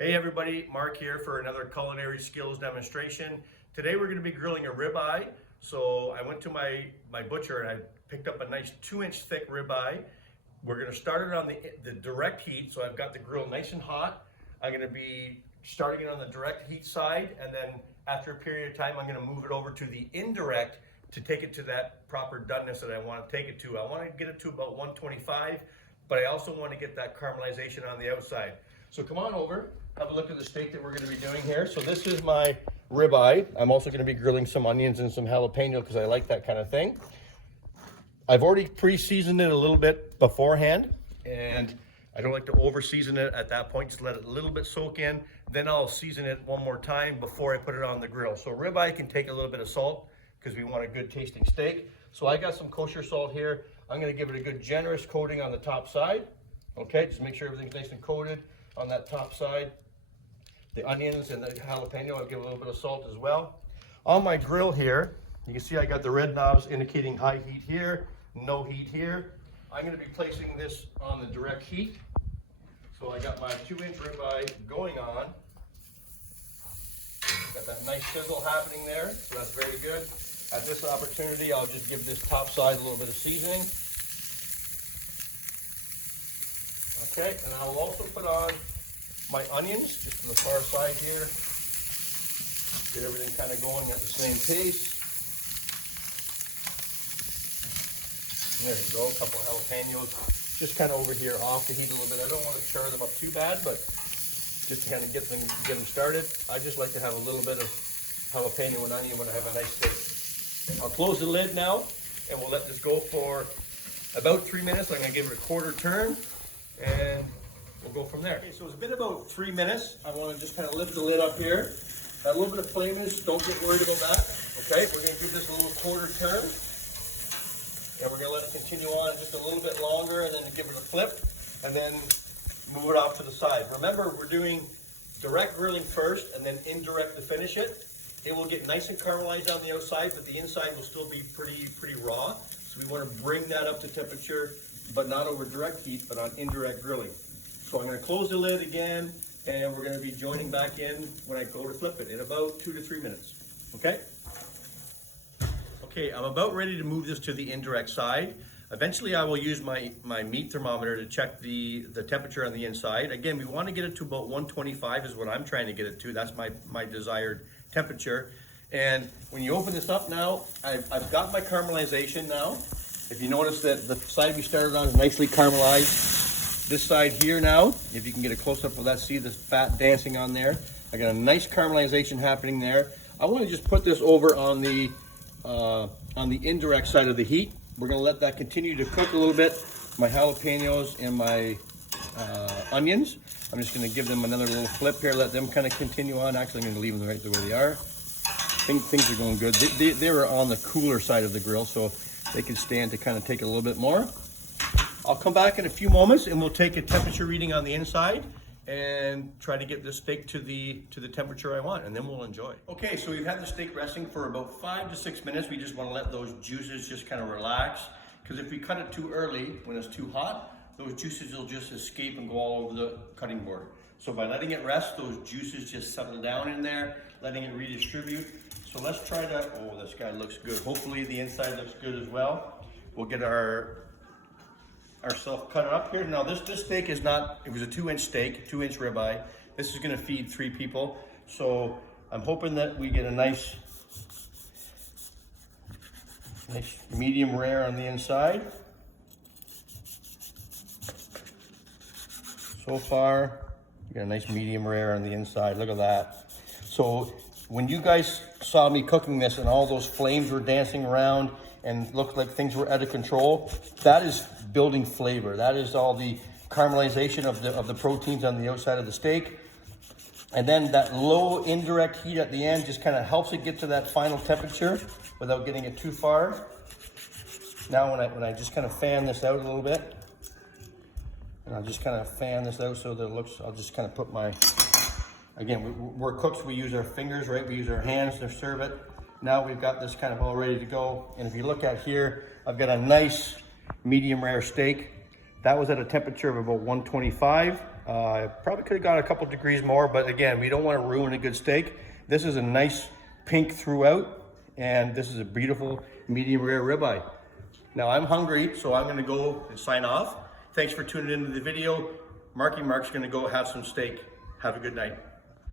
Hey everybody, Mark here for another culinary skills demonstration. Today we're going to be grilling a ribeye. So I went to my butcher and I picked up a nice 2-inch thick ribeye. We're going to start it on the direct heat. So I've got the grill nice and hot. I'm going to be starting it on the direct heat side, and then after a period of time I'm going to move it over to the indirect to take it to that proper doneness that I want to take it to. I want to get it to about 125, but I also want to get that caramelization on the outside. So come on over, have a look at the steak that we're going to be doing here. So this is my ribeye. I'm also going to be grilling some onions and some jalapeno because I like that kind of thing. I've already pre-seasoned it a little bit beforehand, and I don't like to over-season it at that point. Just let it a little bit soak in. Then I'll season it one more time before I put it on the grill. So ribeye can take a little bit of salt because we want a good tasting steak. So I got some kosher salt here. I'm going to give it a good generous coating on the top side. Okay, just make sure everything's nice and coated on that top side. The onions and the jalapeno, I'll give a little bit of salt as well. On my grill here, you can see I got the red knobs indicating high heat here, no heat here. I'm going to be placing this on the direct heat. So I got my 2-inch ribeye going on. Got that nice sizzle happening there, so that's very good. At this opportunity, I'll just give this top side a little bit of seasoning. Okay, and I'll also put on my onions, just to the far side here. Get everything kind of going at the same pace. There you go, a couple of jalapenos, just kind of over here off the heat a little bit. I don't want to char them up too bad, but just to kind of get them started. I just like to have a little bit of jalapeno and onion when I have a nice steak. I'll close the lid now, and we'll let this go for about 3 minutes. I'm going to give it a quarter turn, and we'll go from there. Okay, so it's been about 3 minutes. I want to just kind of lift the lid up here. That little bit of flaminess, don't get worried about that. Okay, we're going to give this a little quarter turn. And we're going to let it continue on just a little bit longer, and then give it a flip, and then move it off to the side. Remember, we're doing direct grilling first, and then indirect to finish it. It will get nice and caramelized on the outside, but the inside will still be pretty raw. So we want to bring that up to temperature, but not over direct heat, but on indirect grilling. So I'm going to close the lid again, and we're going to be joining back in when I go to flip it in about 2 to 3 minutes. Okay? Okay, I'm about ready to move this to the indirect side. Eventually I will use my meat thermometer to check the temperature on the inside. Again, we want to get it to about 125 is what I'm trying to get it to. That's my desired temperature. And when you open this up now, I've got my caramelization now. If you notice that the side we started on is nicely caramelized. This side here now, if you can get a close-up of that, see the fat dancing on there. I got a nice caramelization happening there. I want to just put this over on the indirect side of the heat. We're going to let that continue to cook a little bit. My jalapenos and my onions. I'm just going to give them another little flip here, let them kind of continue on. Actually, I'm going to leave them right the way they are. Things are going good. They were on the cooler side of the grill, so they can stand to kind of take a little bit more. I'll come back in a few moments and we'll take a temperature reading on the inside and try to get this steak to the temperature I want, and then we'll enjoy. Okay, so we've had the steak resting for about 5 to 6 minutes. We just want to let those juices just kind of relax, because if we cut it too early, when it's too hot, those juices will just escape and go all over the cutting board. So by letting it rest, those juices just settle down in there, letting it redistribute. So let's try to, oh, this guy looks good. Hopefully the inside looks good as well. We'll get ourselves cut up here. Now this steak is not, it was a 2-inch steak, 2-inch ribeye. This is gonna feed 3 people. So I'm hoping that we get a nice medium rare on the inside. So far, we got a nice medium rare on the inside. Look at that. So when you guys saw me cooking this and all those flames were dancing around and looked like things were out of control, that is building flavor. That is all the caramelization of the proteins on the outside of the steak. And then that low indirect heat at the end just kind of helps it get to that final temperature without getting it too far. Now when I just kind of fan this out a little bit, and I'll just kind of fan this out so that it looks, I'll just kind of put my, again, we're cooks, we use our fingers, right? We use our hands to serve it. Now we've got this kind of all ready to go. And if you look at here, I've got a nice medium rare steak. That was at a temperature of about 125. Probably could have gone a couple degrees more, but again, we don't want to ruin a good steak. This is a nice pink throughout, and this is a beautiful medium rare ribeye. Now I'm hungry, so I'm gonna go and sign off. Thanks for tuning into the video. Marky Mark's gonna go have some steak. Have a good night.